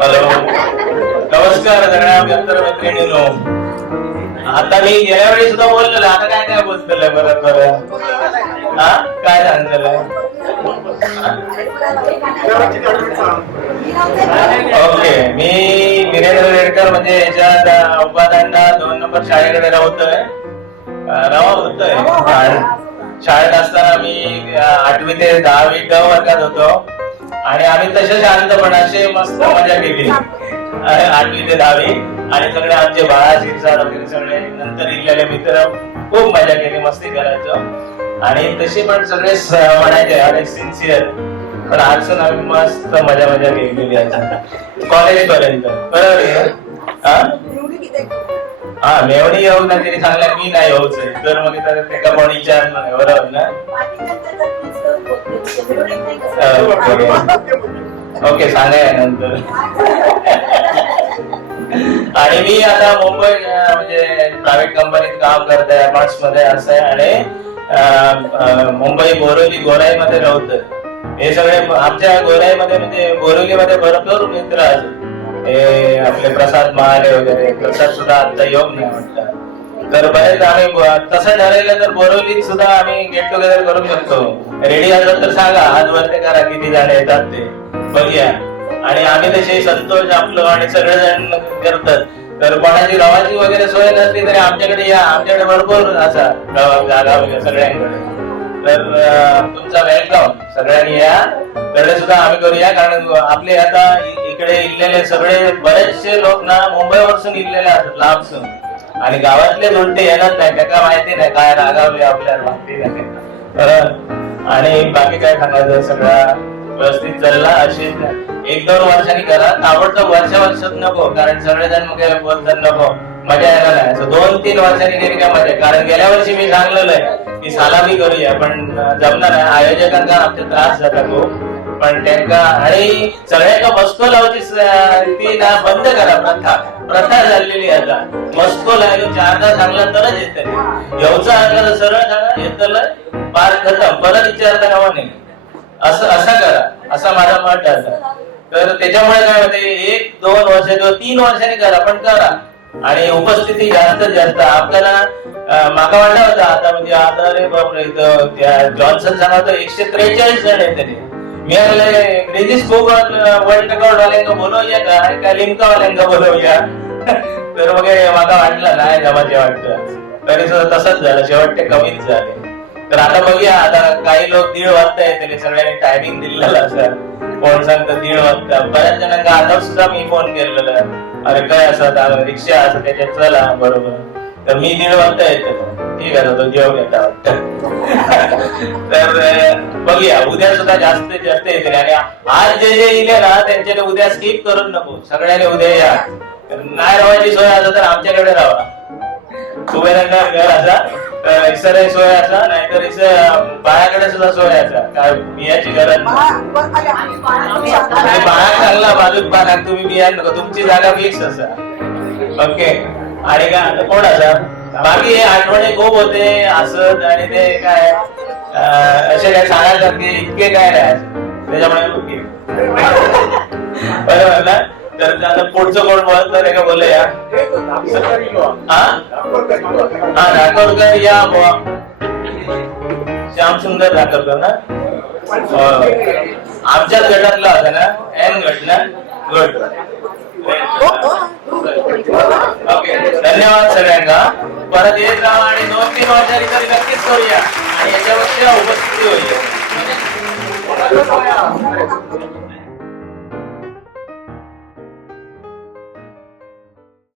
Hello. नमस्कार सगळ्या मित्र मैत्रिणींनो आता मी गेल्या वेळी सुद्धा बोललेलं आता काय काय बोलतलंय बरं बरं हा? काय सांगतलंय ओके मी वीरेंद्र रेडकर म्हणजे याच्या उपाध्यायांना दोन नंबर शाळेकडे राहतोय. रवा होतोय. शाळेत असताना मी आठवी ते दहावी ग वर्गात होतो. आणि आम्ही तसे शांतपणाचे मस्त मजा केली. आठवी ते दहावी आणि सगळे आमचे बाळा वगैरे सगळे नंतर इलेले मित्र खूप मजा केली मस्ती करायचो. आणि तशी पण सगळे म्हणायचे अरे सिन्सिअर पण आज आम्ही मस्त मजा मजा केलेली आहे. कॉलेज पर्यंत बरोबर आहे? हा एवढी मेवणी येऊ ना तरी चांगला मी नाही येऊच आहे. तर मग तर त्याला कोण नाही बरोबर ना. ओके सांगाय नंतर. आणि मी आता मुंबई म्हणजे प्रायव्हेट कंपनीत काम करतोय अपार्ट्समध्ये असं आहे. आणि मुंबई बोरिवली गोराईमध्ये राहतोय. हे सगळे आमच्या गोराईमध्ये म्हणजे बोरिवलीमध्ये भरपूर मित्र आहेत. हे आपले प्रसाद महाले वगैरे प्रसाद सुद्धा आता योग नाही म्हटलं. तर बरेच आम्ही तसं ठरवलं तर बोरवलीत सुद्धा आम्ही गेट टुगेदर करू शकतो रेडी असलं तर सांगा आज वरती करा किती जण येतात ते. बघूया. आणि आम्ही तसे संतोष आपलं आणि सगळेजण करतात. तर कोणाची रवाची वगैरे सोय नसली तरी आमच्याकडे या. आमच्याकडे भरपूर असा जागा वगैरे सगळ्यांकडे. तर तुमचा वेलकम सगळ्यांनी या. तिकडे सुद्धा आम्ही करूया कारण आपले आता इकडे इलेले सगळे बरेचसे लोक ना मुंबईवरसून इलेले असतात लांबसून. आणि गावातले जोडते येणार नाही त्याला माहिती नाही काय रागावले आपल्याला माहिती नाही बरं. आणि बाकी काय सांगायचं? सगळा व्यवस्थित चालला अशी एक दोन वर्षांनी करा. ताबडतोब वर्षा वर्षात नको कारण सगळेजण मग बोलतात नको. मजा यायला नाही. असं दोन तीन वर्षांनी केली काय मजा कारण गेल्या वर्षी मी सांगलेलं आहे की सालामी करूया पण जमणार नाही. आयोजकांना आमचे त्रास जाता खूप. पण त्यांना आणि सगळ्यांना मस्को लावची ती ना बंद करा प्रथा. प्रथा झालेली आता. मस्को लागली चारदा सांगला तरच येते. येऊचा आला सरळ सांगा येतलं पार खतम. परत विचारता कामा नाही असं असा करा. असा माझा मत आहे तर त्याच्यामुळे काय होते एक दोन वर्ष किंवा तीन वर्षांनी करा पण करा. आणि उपस्थिती जास्त जास्त. आपल्याला माका वाटलं होतं आता म्हणजे आता रे बापरे इथं त्या जॉन्सन सांगतो एकशे त्रेचाळीस जण आहे तरी मी म्हणले ग्रेजिस बुक वर्ल्ड रेकॉर्ड वाल्यांका बोलवूया का का लिमका बोलवूया तर मग हे वाटलं नाही जमाचे वाटतं तरी सुद्धा तसंच झालं. शेवट ते कमीच झाले. तर आता बघूया आता काही लोक दीड वाजता येते सगळ्यांनी टायमिंग दिलेला असं. कोण सांगतं दीड वाजता. बऱ्याच जणांना आता सुद्धा मी फोन केलेला. अरे काय असं आता? रिक्षा असं त्याच्यात चला बरोबर. तर मी दीड वाजता येतो. ठीक आहे तो जेव घेता वाटतं. तर बघूया उद्या सुद्धा जास्तीत जास्त येतील. आणि आज जे जे इले ना त्यांच्याकडे उद्या स्किप करून नको. सगळ्यांनी उद्या या. नाही राहायची सोय असं तर आमच्याकडे राहा सुबेरांना घर असा तर इसर सोय असा नाहीतर बाळाकडे सुद्धा सोय असा. काय बियाची गरज बाळा चांगला बाजूक बाळा तुम्ही बिया नको. तुमची जागा फिक्स असा. ओके आणि काय आता कोण असा बाकी हे आठवणी खूप होते असत आणि ते काय असे काय सांगायसारखे इतके काय नाही त्याच्यामुळे बरोबर ना तर आता पुढचं कोण बोलत तर एका बोलूया? हा? हा राठोडकर या बुवा. श्याम सुंदर राठोडकर ना? हो. आमच्याच गटातला होता ना? एन गट ना? गट धन्यवाद सगळ्यांना. परत येत राहा आणि दोन तीन वर्षांनी तरी नक्कीच करूया. आणि याच्यापेक्षा उपस्थिती होईल.